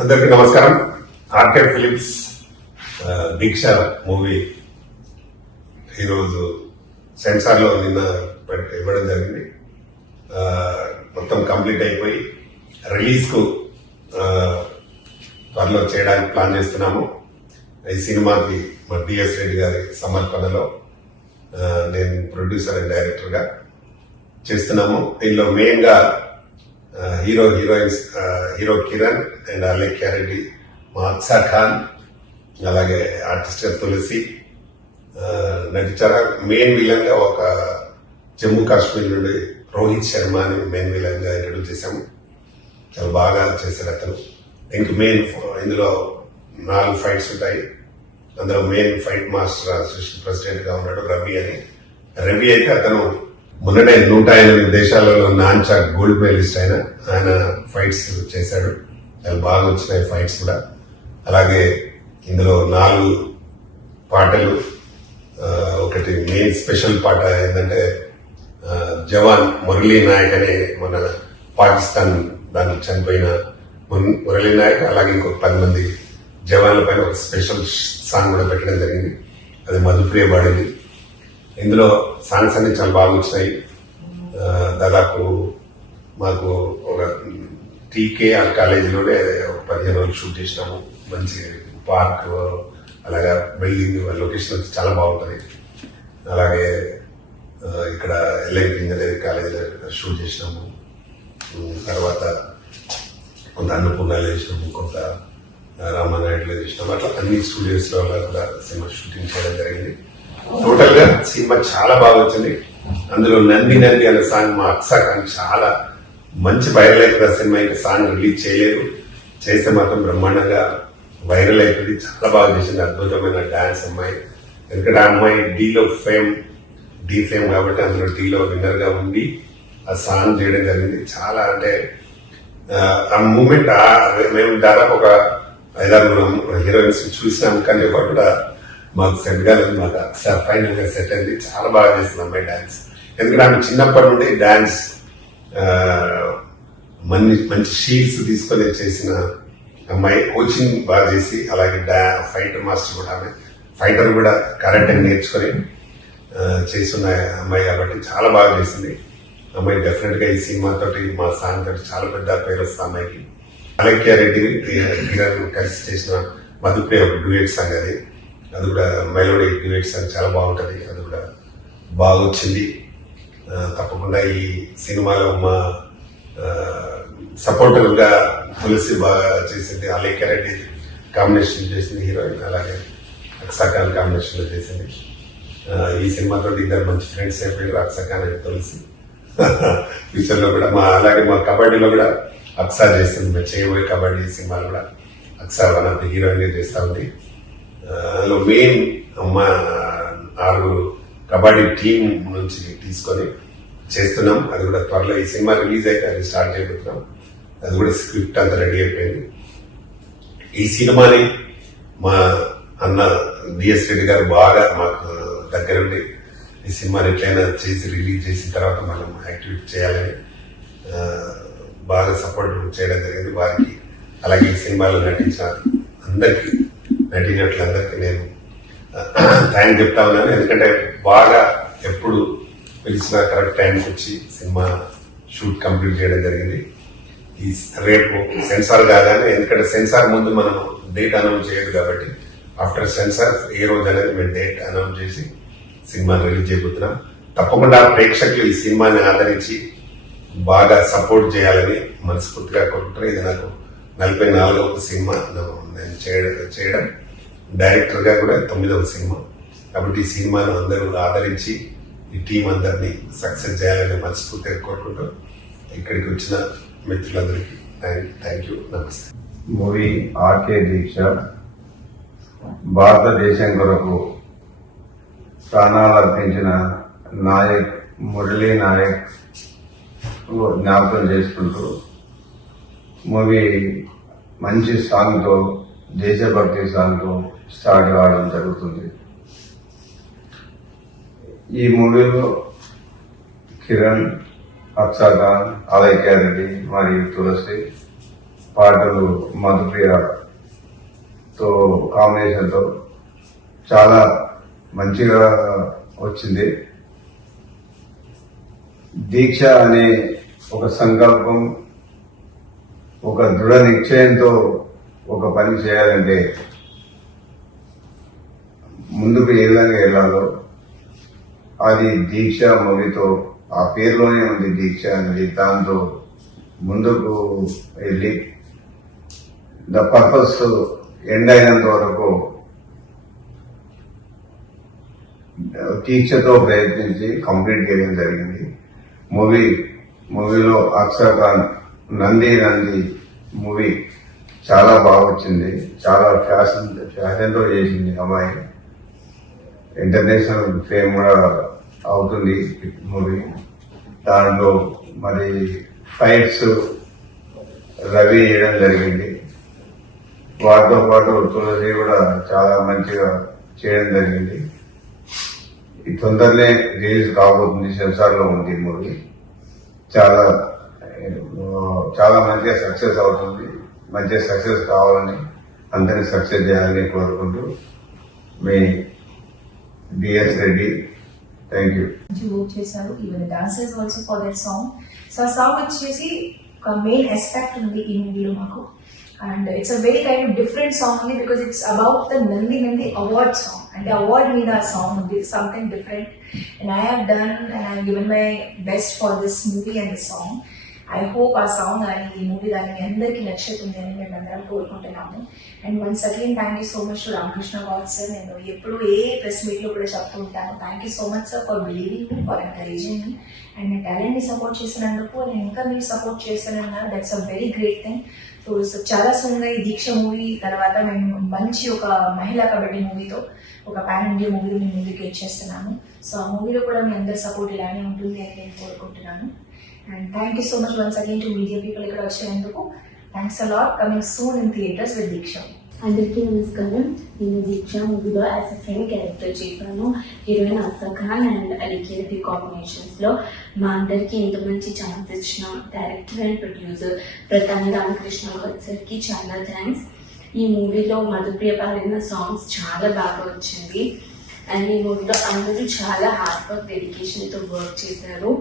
అందరికీ నమస్కారం. RK films దీక్ష movie ఈరోజు సెన్సార్ లో నిన్న ఇవ్వడం జరిగింది. మొత్తం కంప్లీట్ అయిపోయి రిలీజ్ కు త్వరలో చేయడానికి ప్లాన్ చేస్తున్నాము. ఈ సినిమాకి మా డిఎస్ రెడ్డి గారి సమర్పణలో నేను ప్రొడ్యూసర్ అండ్ డైరెక్టర్ గా చేస్తున్నాము. దీనిలో మెయిన్ గా heroines hero Kiran and Alekhya Reddy, మా అక్సా ఖాన్, అలాగే ఆర్టిస్ట్ తులసి నటించారు. మెయిన్ విలన్ గా ఒక జమ్మూ కాశ్మీర్ నుండి రోహిత్ శర్మ అని మెయిన్ విలన్ గా ఇంట్రడ్యూస్ చేశాము. చాలా బాగా చేశారు అతను. ఇందులో 4 ఫైట్స్ ఉంటాయి. అందులో main fight master association president గా ఉన్నాడు రవి అని. రవి అయితే అతను మొన్ననే 108 దేశాలలో నాన్చా గోల్డ్ మెడలిస్ట్ ఆయన ఫైట్స్ చేశాడు. చాలా బాగా వచ్చినాయి ఫైట్స్ కూడా. అలాగే ఇందులో 4 పాటలు. ఒకటి మెయిన్ స్పెషల్ పాట ఏంటంటే జవాన్ మురళీ నాయక్ అనే మన పాకిస్తాన్ దానికి చనిపోయిన మురళీ నాయక్, అలాగే ఇంకొక 10 మంది జవాన్ల పైన ఒక స్పెషల్ సాంగ్ కూడా పెట్టడం జరిగింది. అది మధుప్రియ పాడింది. ఇందులో సాంగ్స్ అన్ని చాలా బాగా వచ్చినాయి. దాదాపు మాకు ఒక టీకేఆర్ కాలేజీలోనే ఒక 15 రోజులు షూట్ చేసినాము. మంచి పార్క్, అలాగే బిల్డింగ్ లొకేషన్ వచ్చి చాలా బాగుంటుంది. అలాగే ఇక్కడ ఎల్ఐటి ఇంజనీరింగ్ కాలేజీలో షూట్ చేసినాము. తర్వాత కొంత అన్నపూర్ణలో చేసినాము, కొంత రామానాయుడులో చేసినాము. అట్లా అన్ని స్టూడియోస్ లో కూడా సినిమా షూటింగ్ చేయడం జరిగింది. టోటల్ గా సినిమా చాలా బాగా వచ్చింది. అందులో నంది నంది అనే సాంగ్ మా అక్సా ఖాన్ చాలా మంచి వైరల్ అయిపోయింది. ఆ సినిమా ఇంకా సాంగ్ రిలీజ్ చేయలేదు, చేస్తే మాత్రం బ్రహ్మాండంగా వైరల్ అయిపోయింది. చాలా బాగా చేసింది. అద్భుతమైన డాన్స్ అమ్మాయి. ఎందుకంటే ఆ అమ్మాయి డి ఫేమ్ కాబట్టి అందులో డీలో విన్నర్ గా ఉండి ఆ సాంగ్ చేయడం జరిగింది. చాలా అంటే ఆ మూమెంట్ మేము దాదాపు ఒక 5-6 హీరోయిన్స్ చూసినాం, కానీ ఒకటి కూడా మాకు సెట్ కాలేదు. మాకు ఒకసారి ఫైనల్ గా సెట్ అయింది. చాలా బాగా చేసింది అమ్మాయి డాన్స్. ఎందుకంటే ఆమె చిన్నప్పటి నుండి డాన్స్ మంచి షీట్స్ తీసుకొని చేసిన అమ్మాయి. కోచింగ్ బాగా చేసి, అలాగే ఫైటర్ మాస్టర్ కూడా ఆమె ఫైటర్ కూడా కరెక్ట్ గా నేర్చుకొని చేస్తున్న అమ్మాయి కాబట్టి చాలా బాగా చేసింది అమ్మాయి. డెఫినెట్ గా ఈ సినిమా తోటి, మా సాంగ్ తోటి చాలా పెద్ద పేరు వస్తుంది అమ్మాయికి. అలేఖ్య రెడ్డి కలిసి చేసిన మధుప్రియ ఒక డ్యూయట్ సాంగ్ అది కూడా మెలోడీ డ్యూయట్ సాంగ్ చాలా బాగుంటది. అది కూడా బాగా వచ్చింది. తప్పకుండా ఈ సినిమాలో మా సపోర్టర్ గా తులసి బాగా చేసింది. అలేఖ్య రెడ్డి కాంబినేషన్ చేసింది హీరోయిన్, అలాగే అక్సా ఖాన్ కాంబినేషన్ లో చేసింది. ఈ సినిమాతో 2 మంచి ఫ్రెండ్స్ అయిపోయారు, అక్సా ఖాన్ అండ్ తులసి. ఫ్యూచర్ లో కూడా అలాగే మా కబడ్డీలో కూడా అక్సా చేస్తుంది. మేము చేయబోయే కబడ్డీ సినిమాలో కూడా Aksa one of the heroine చేస్తా ఉంది. అందులో మెయిన్ 6 కబడ్డీ టీం నుంచి తీసుకొని చేస్తున్నాం. అది కూడా త్వరలో ఈ సినిమా రిలీజ్ అయితే అది స్టార్ట్ చేయబోతున్నాం. అది కూడా స్క్రిప్ట్ అంతా రెడీ అయిపోయింది. ఈ సినిమాని మా అన్న డిఎస్ రెడ్డి గారు బాగా మాకు దగ్గరుండి ఈ సినిమాని ఎట్లయినా చేసి రిలీజ్ చేసిన తర్వాత మనం యాక్టివేట్ చేయాలని బాగా సపోర్ట్ చేయడం జరిగింది వారికి. అలాగే ఈ సినిమాలో నటించిన అందరికీ, నటినట్లందరికీ నేను థ్యాంక్ చెప్తా ఉన్నాను. ఎందుకంటే బాగా ఎప్పుడు పిలిచిన కరెక్ట్ టైంకి వచ్చి సినిమా షూట్ కంప్లీట్ చేయడం జరిగింది. ఈ రేపు సెన్సార్ కాగానే, ఎందుకంటే సెన్సార్ ముందు మనం డేట్ అనౌన్స్ చేయదు కాబట్టి ఆఫ్టర్ సెన్సార్ ఏ రోజు అనేది మేము డేట్ అనౌన్స్ చేసి సినిమాని రిలీజ్ చేయబోతున్నాం. తప్పకుండా ప్రేక్షకులు ఈ సినిమాని ఆదరించి బాగా సపోర్ట్ చేయాలని మనస్ఫూర్తిగా కోరుకుంటున్నాను. ఇది నాకు 44వ సినిమా నేను చేయడం. డైరెక్టర్ గా కూడా 9వ సినిమా. కాబట్టి ఈ సినిమాను అందరూ ఆదరించి ఈ టీం అందరినీ సక్సెస్ చేయాలని మనస్ఫూర్తిగా కోరుకుంటూ ఇక్కడికి వచ్చిన మిత్రులందరికీ థ్యాంక్ యూ, నమస్తే. మూవీ ఆర్కే దీక్ష భారతదేశం కొరకు ప్రాణాలు అర్పించిన నాయక్ మురళీ నాయక్ జ్ఞాపకం చేసుకుంటూ మూవీ మంచి సాంగ్తో, దేశభక్తి సాంగ్తో స్టార్ట్ కావడం జరుగుతుంది. ఈ మూవీలో కిరణ్, అక్సా ఖాన్, అలేఖ్య రెడ్డి మరియు తులసి పాటలు మధుప్రియతో కాంబినేషన్తో చాలా మంచిగా వచ్చింది. దీక్ష అనే ఒక సంకల్పం, ఒక దృఢ నిశ్చయంతో ఒక పని చేయాలంటే ముందుకు ఏ విధంగా వెళ్ళాలో అది దీక్ష మూవీతో, ఆ పేరులోనే ఉంది దీక్ష అనేది, దాంతో ముందుకు వెళ్ళి ద పర్పస్ ఎండ్ అయినంత వరకు దీక్షతో ప్రయత్నించి కంప్లీట్ చేయడం జరిగింది. మూవీలో అక్షర్ ఖాన్ నంది మూవీ చాలా బాగా వచ్చింది. చాలా ఫ్యాషన్తో చేసింది అమ్మాయి. ఇంటర్నేషనల్ ఫేమ్ కూడా అవుతుంది మూవీ. దాంట్లో మరి ఫైట్స్ రవి చేయడం జరిగింది. వాటితో పాటు తులసి కూడా చాలా మంచిగా చేయడం జరిగింది. ఈ తొందరనే రిలీజ్ కాబోతుంది. సెన్సార్ లో ఉంది మూవీ. చాలా మంచిగా సక్సెస్ అవుతుంది. మంచిగా సక్సెస్ కావాలని, అందరినీ సక్సెస్ చేయాలని కోరుకుంటూ మీ D S Reddy. Thank you. Work చేశారు. Even dancers also for that song. So ఆ సాంగ్ వచ్చేసి ఒక మెయిన్ ఆస్పెక్ట్ ఉంది ఈ మూవీలో మాకు. And it's a very kind of different song ఉంది, because it's about the Nandi award song. అంటే అవార్డ్ మీద ఆ సాంగ్ ఉంది, something different. And I have done and I have given my best for this movie and this song. I hope ఆ song కానీ ఈ movie కానీ మీ అందరికీ నచ్చుతుంది అని మేము అందరం కోరుకుంటున్నాము. And once again thank you so much to Ramakrishna Goud sir. నేను ఎప్పుడు ఏ ప్రెస్ మీట్లో కూడా చెప్తూ ఉంటాను, thank you so much sir for believing me, for encouraging me. And నా టాలెంట్ని సపోర్ట్ చేసినందుకు, నేను ఇంకా మీరు సపోర్ట్ చేస్తున్నారు, that's a very great thing. So చాలా సోన్గా ఈ దీక్ష మూవీ తర్వాత మేము మంచి ఒక మహిళా కబడ్డీ మూవీతో, ఒక పాన్ ఇండియా మూవీలో మేము ముందుకు ఇచ్చేస్తున్నాము. సో ఆ మూవీలో కూడా మీ అందరి సపోర్ట్ ఇలానే ఉంటుంది అని నేను కోరుకుంటున్నాను. And thank you so much once again to media people ఇక్కడ వచ్చినందుకు. Thanks a lot. Coming soon in theatres with Deeksha. అందరికీ నమస్కారం. నేను దీక్ష మూవీలో యాజ్ అ ఫ్రెండ్ క్యారెక్టర్ చేశాను. హీరోయిన్ అక్షర్ ఖాన్ అండ్ అలికేటి కాంబినేషన్స్ లో మా అందరికీ ఇంత మంచి ఛాన్స్ ఇచ్చిన director and producer Pratani Ramakrishna గారికి చాలా థ్యాంక్స్. ఈ మూవీలో మధుప్రియ పాడిన సాంగ్స్ చాలా బాగా వచ్చింది. అండ్ ఈ మూవీలో అందరూ చాలా హార్డ్ వర్క్, డెడికేషన్తో వర్క్ చేశారు.